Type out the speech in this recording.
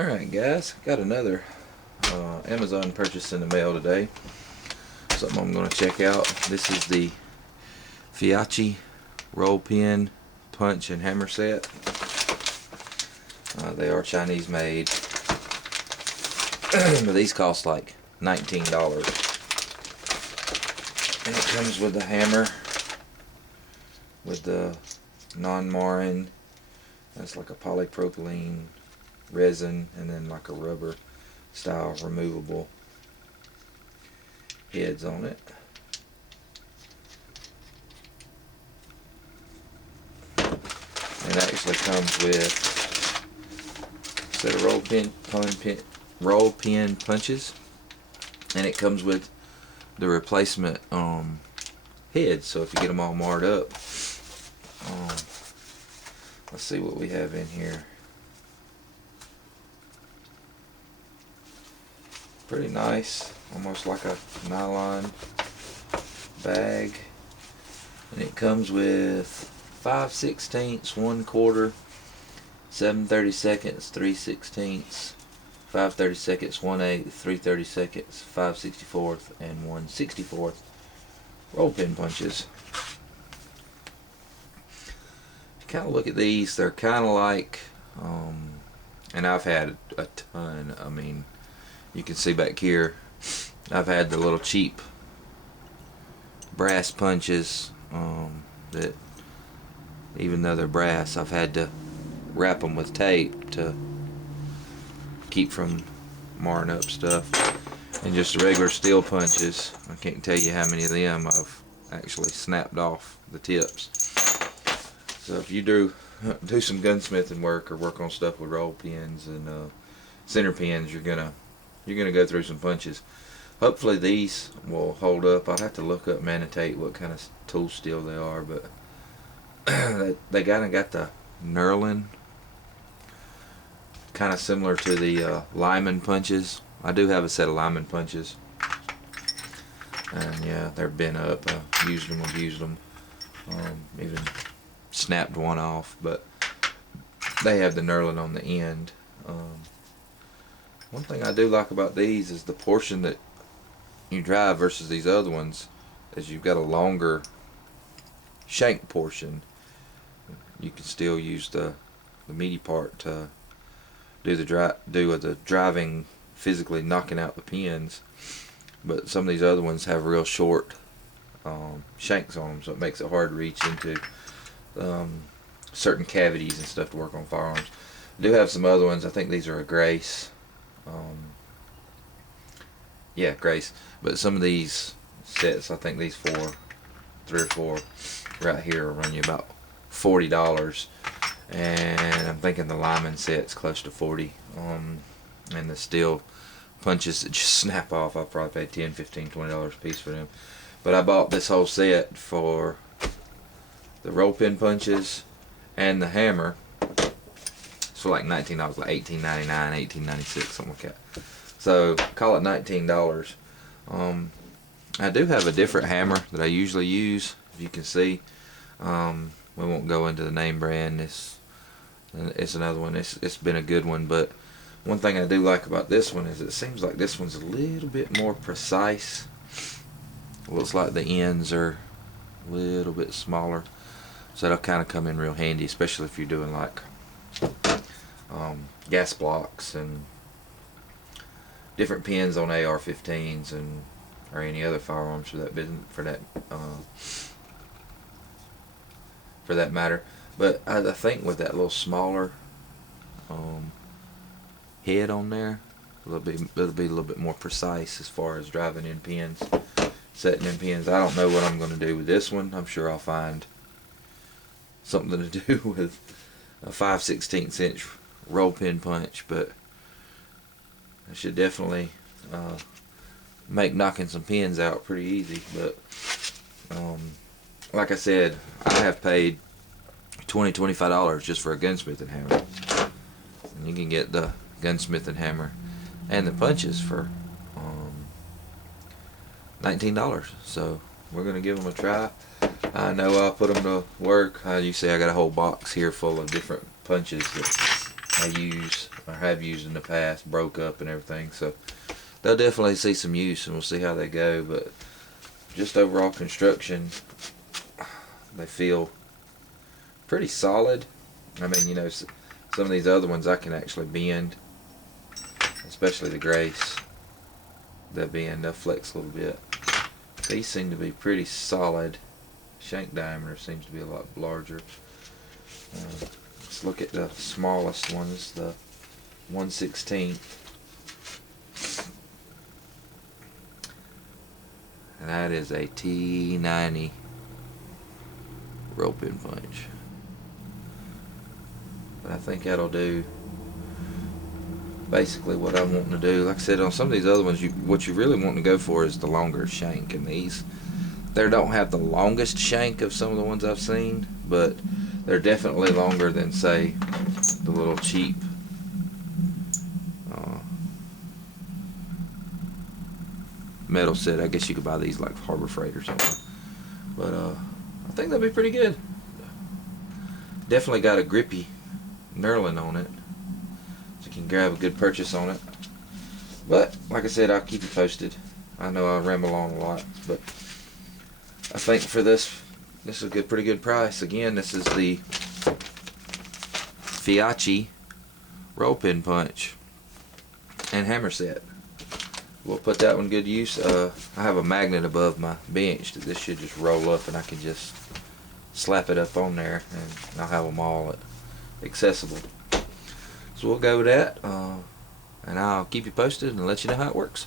Alright guys, got another Amazon purchase in the mail today. Something I'm going to check out. This is the Feyachi Roll Pin Punch and Hammer set. They are Chinese made. But these cost like $19. And it comes with the hammer with the non-marring. That's like a polypropylene resin, and then like a rubber style removable heads on it. It actually comes with a set of roll pin punches, and it comes with the replacement heads, so if you get them all marred up. Let's see what we have in here. Pretty nice, almost like a nylon bag, and it comes with 5/16, 1/4, 7/32, 3/16, 5/32, 1/8, 3/32, 5/64, and 1/64 roll pin punches. Kind of look at these, they're kind of like and I've had a ton. I mean, you can see back here I've had the little cheap brass punches that, even though they're brass, I've had to wrap them with tape to keep from marring up stuff. And just the regular steel punches, I can't tell you how many of them I've actually snapped off the tips. So if you do some gunsmithing work or work on stuff with roll pins and center pins, you're gonna go through some punches. Hopefully these will hold up. I'll have to look up and annotate what kind of tool steel they are, but they kind of got the knurling, kind of similar to the Lyman punches. I do have a set of Lyman punches, and yeah, they're bent up. I've used them, even snapped one off, but they have the knurling on the end. One thing I do like about these is the portion that you drive versus these other ones is you've got a longer shank portion. You can still use the meaty part to do the driving, physically knocking out the pins, but some of these other ones have real short shanks on them, so it makes it hard to reach into certain cavities and stuff to work on firearms. I do have some other ones. I think these are a Grace. Yeah, Grace. But some of these sets, I think these 3 or 4 right here will run you about $40, and I'm thinking the Lyman set's close to 40. And the steel punches that just snap off, I'll probably pay $10, $15, $20 a piece for them. But I bought this whole set for the roll pin punches and the hammer. So like $19, like $18.99, $18.96, something like that. So call it $19. I do have a different hammer that I usually use, if you can see. We won't go into the name brand. It's another one. It's been a good one, but one thing I do like about this one is it seems like this one's a little bit more precise. It looks like the ends are a little bit smaller, so that'll kind of come in real handy, especially if you're doing like gas blocks and different pins on AR-15s and or any other firearms for that matter. But I think with that little smaller head on there, it'll be a little bit more precise as far as driving in pins, setting in pins. I don't know what I'm going to do with this one. I'm sure I'll find something to do with a 5/16 inch roll pin punch, but I should definitely make knocking some pins out pretty easy. But like I said, I have paid $20, $25 just for a gunsmithing hammer, and you can get the gunsmithing hammer and the punches for $19. So we're gonna give them a try. I know I'll put them to work. You see I got a whole box here full of different punches that I use or have used in the past broke up and everything, so they'll definitely see some use, and we'll see how they go. But just overall construction, they feel pretty solid. I mean, you know, some of these other ones I can actually bend, especially the Grace. They'll flex a little bit. These seem to be pretty solid. Shank diameter seems to be a lot larger. Let's look at the smallest ones, the 1/16. And that is a T90 roll pin punch. But I think that'll do basically what I'm wanting to do. Like I said, on some of these other ones, what you really want to go for is the longer shank. And these, they don't have the longest shank of some of the ones I've seen, but they're definitely longer than, say, the little cheap metal set. I guess you could buy these like Harbor Freight or something. But I think that'd be pretty good. Definitely got a grippy knurling on it, so you can grab a good purchase on it. But like I said, I'll keep you posted. I know I ramble on a lot, but I think for this is a pretty good price. Again, this is the Feyachi Roll Pin Punch and hammer set. We'll put that one good use. I have a magnet above my bench that this should just roll up, and I can just slap it up on there, and I'll have them all accessible. So we'll go with that, and I'll keep you posted and let you know how it works.